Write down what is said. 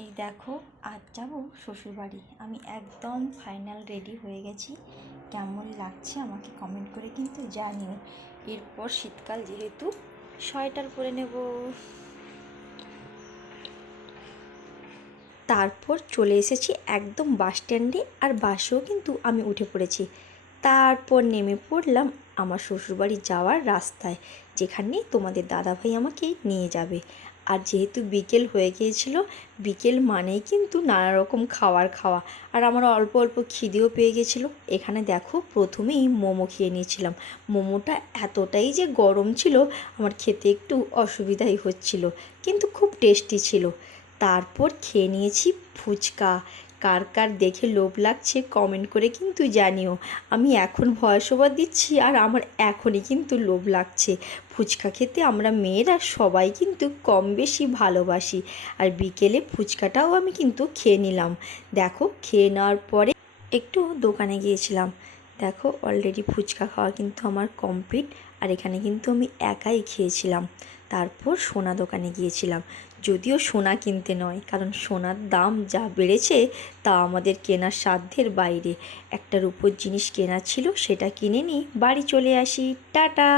এই দেখো, আজ যাব শ্বশুরবাড়ি। আমি একদম ফাইনাল রেডি হয়ে গেছি। কেমন লাগছে আমাকে কমেন্ট করে কিন্তু জানিও। এরপর শীতকাল যেহেতু সোয়েটার পরে নেব। তারপর চলে এসেছি একদম বাস স্ট্যান্ডে, আর বাসেও কিন্তু আমি উঠে পড়েছি। তারপর নেমে পড়লাম আমার শ্বশুরবাড়ি যাওয়ার রাস্তায়, যেখানে তোমাদের দাদাভাই আমাকে নিয়ে যাবে। আর যেহেতু বিকেল হয়ে গিয়েছিল, বিকেল মানেই কিন্তু নানা রকম খাওয়া। আর আমার অল্প অল্প খিদেও পেয়ে গেছিলো। এখানে দেখো, প্রথমেই মোমো খেয়ে নিয়েছিলাম। মোমোটা এতটাই যে গরম ছিল, আমার খেতে একটু অসুবিধাই হচ্ছিল, কিন্তু খুব টেস্টি ছিল। তারপর খেয়ে নিয়েছি ফুচকা। কার কার দেখে লোভ লাগছে কমেন্ট করে কিন্তু জানিও। আমি এখন ভয়েস ওভার দিচ্ছি, আর আমার এখনই কিন্তু লোভ লাগছে। ফুচকা খেতে আমরা মেয়েরা সবাই কিন্তু কম বেশি ভালোবাসি। আর বিকেলে ফুচকাটাও আমি কিন্তু খেয়ে নিলাম। দেখো, খেয়ে নেওয়ার পরে একটু দোকানে গিয়েছিলাম। দেখো, অলরেডি ফুচকা খাওয়া কিন্তু আমার কমপ্লিট। আর এখানে কিন্তু আমি একাই খেয়েছিলাম। তারপর সোনা দোকানে গিয়েছিলাম, যদিও সোনা কিনতে নয়, কারণ সোনার দাম যা বেড়েছে তা আমাদের কেনার সাধ্যের বাইরে। একটা রূপোর জিনিস কেনার ছিল, সেটা কিনে নিই, বাড়ি চলে আসি। টাটা।